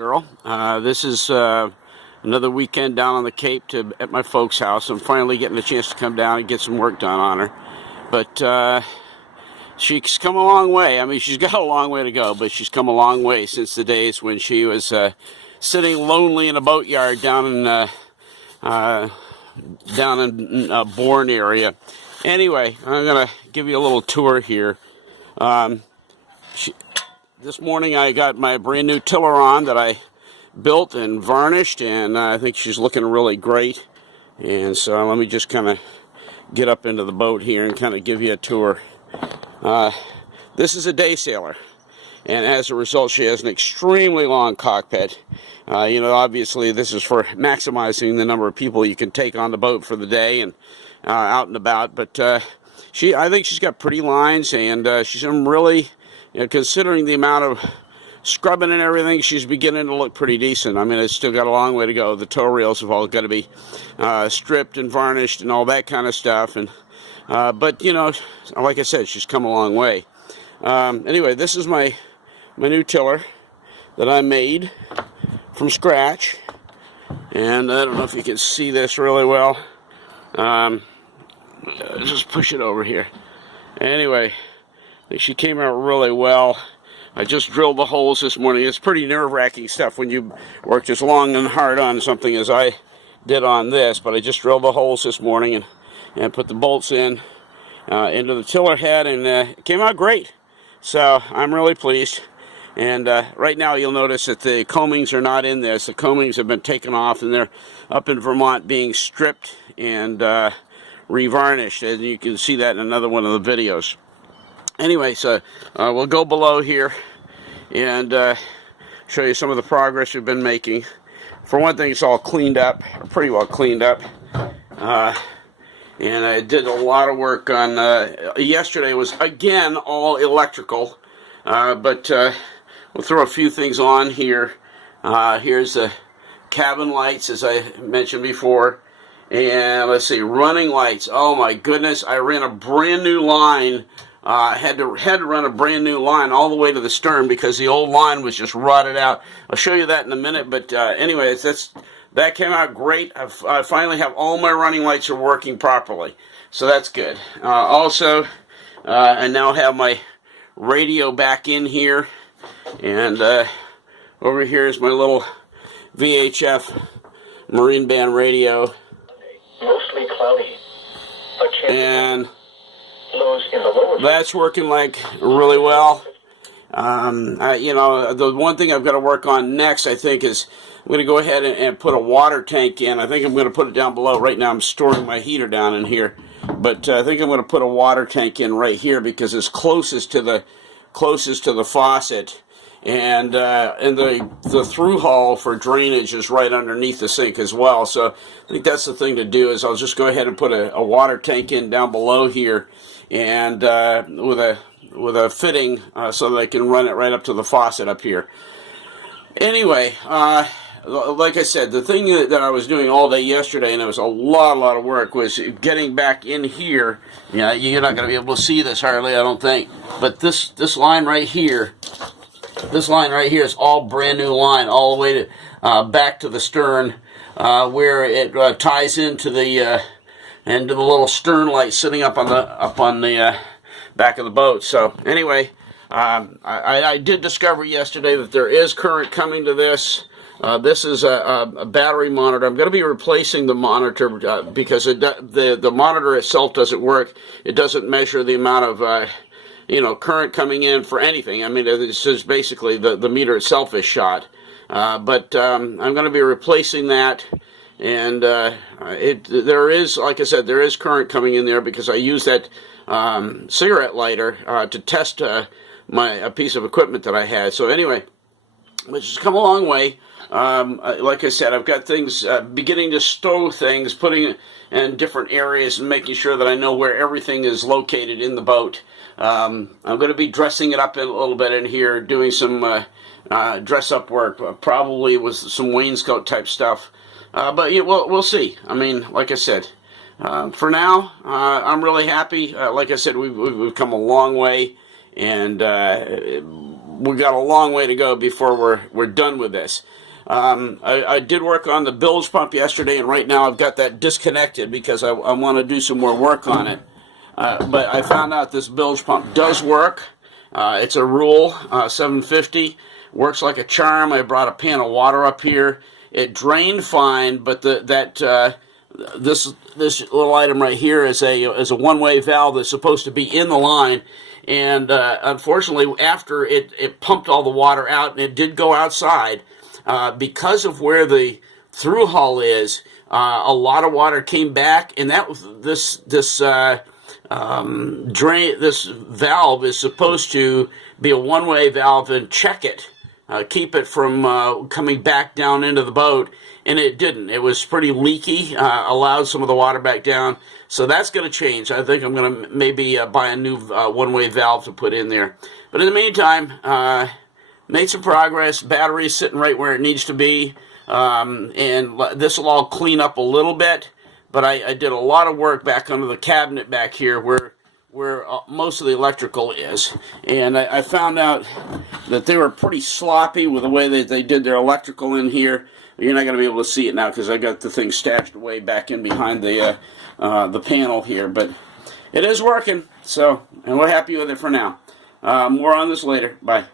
Girl. This is another weekend down on the Cape at my folks' house. I'm finally getting a chance to come down and get some work done on her. But she's come a long way. I mean, she's got a long way to go, but she's come a long way since the days when she was sitting lonely in a boatyard down in Bourne area. Anyway, I'm going to give you a little tour here. This morning I got my brand new tiller on that I built and varnished, and I think she's looking really great. And so let me just kind of get up into the boat here and kind of give you a tour. This is a day sailor, and as a result she has an extremely long cockpit. Obviously this is for maximizing the number of people you can take on the boat for the day and out and about. But I think she's got pretty lines, and she's in really, considering the amount of scrubbing and everything, she's beginning to look pretty decent. I mean, it's still got a long way to go. The tow rails have all got to be stripped and varnished and all that kind of stuff. And but like I said, she's come a long way. Anyway, this is my new tiller that I made from scratch, and I don't know if you can see this really well. Just push it over here. Anyway, I think she came out really well. I just drilled the holes this morning. It's pretty nerve-wracking stuff when you work as long and hard on something as I did on this, but I just drilled the holes this morning and put the bolts into the tiller head, and it came out great. So I'm really pleased. And right now you'll notice that the coamings are not in this. The coamings have been taken off, and they're up in Vermont being stripped and revarnished, and you can see that in another one of the videos. Anyway, so we'll go below here and show you some of the progress we've been making. For one thing, it's all cleaned up, or pretty well cleaned up. And I did a lot of work on, yesterday was again all electrical, but we'll throw a few things on here. Here's the cabin lights, as I mentioned before. And let's see, running lights. Oh my goodness, I ran a brand new line. Had to run a brand new line all the way to the stern because the old line was just rotted out. I'll show you that in a minute, but anyway, that came out great. I finally have all my running lights are working properly, so that's good. Also, I now have my radio back in here, and over here is my little VHF Marine Band radio. Mostly cloudy. And that's working like really well. The one thing I've got to work on next, I think, is I'm going to go ahead and put a water tank in. I think I'm going to put it down below. Right now I'm storing my heater down in here, but I think I'm going to put a water tank in right here because it's closest to the faucet, and the through hull for drainage is right underneath the sink as well. So I think that's the thing to do, is I'll just go ahead and put a water tank in down below here, and with a fitting so that I can run it right up to the faucet up here. Anyway, like I said, the thing that I was doing all day yesterday, and it was a lot of work, was getting back in here. Yeah, you're not going to be able to see this hardly, I don't think, but this line right here. This line right here is all brand new line, all the way to back to the stern, where it ties into the little stern light sitting up on the back of the boat. So anyway, I did discover yesterday that there is current coming to this. This is a battery monitor. I'm going to be replacing the monitor because the monitor itself doesn't work. It doesn't measure the amount of current coming in for anything. I mean, it's just basically the meter itself is shot. But I'm going to be replacing that, and there is, like I said, there is current coming in there because I use that cigarette lighter to test a piece of equipment that I had. So anyway, which has come a long way. Like I said, I've got things beginning to stow things, putting in different areas and making sure that I know where everything is located in the boat. I'm going to be dressing it up a little bit in here, doing some dress-up work, probably with some wainscot type stuff. But yeah, we'll see. I mean, like I said, for now, I'm really happy. Like I said, we've come a long way, and we got a long way to go before we're done with this. I did work on the bilge pump yesterday, and right now I've got that disconnected because I want to do some more work on it. But I found out this bilge pump does work. It's a Rule 750. Works like a charm. I brought a pan of water up here. It drained fine, but this little item right here is a one-way valve that's supposed to be in the line. And unfortunately, after it pumped all the water out, and it did go outside, because of where the through hull is, a lot of water came back, and that was this valve is supposed to be a one-way valve and check it, keep it from coming back down into the boat, and it didn't. It was pretty leaky, allowed some of the water back down, so that's going to change. I think I'm going to maybe buy a new one-way valve to put in there. But in the meantime, made some progress. Battery's sitting right where it needs to be, and this will all clean up a little bit. But I did a lot of work back under the cabinet back here where most of the electrical is. And I found out that they were pretty sloppy with the way that they did their electrical in here. You're not going to be able to see it now because I got the thing stashed away back in behind the panel here. But it is working, so, and we're happy with it for now. More on this later. Bye.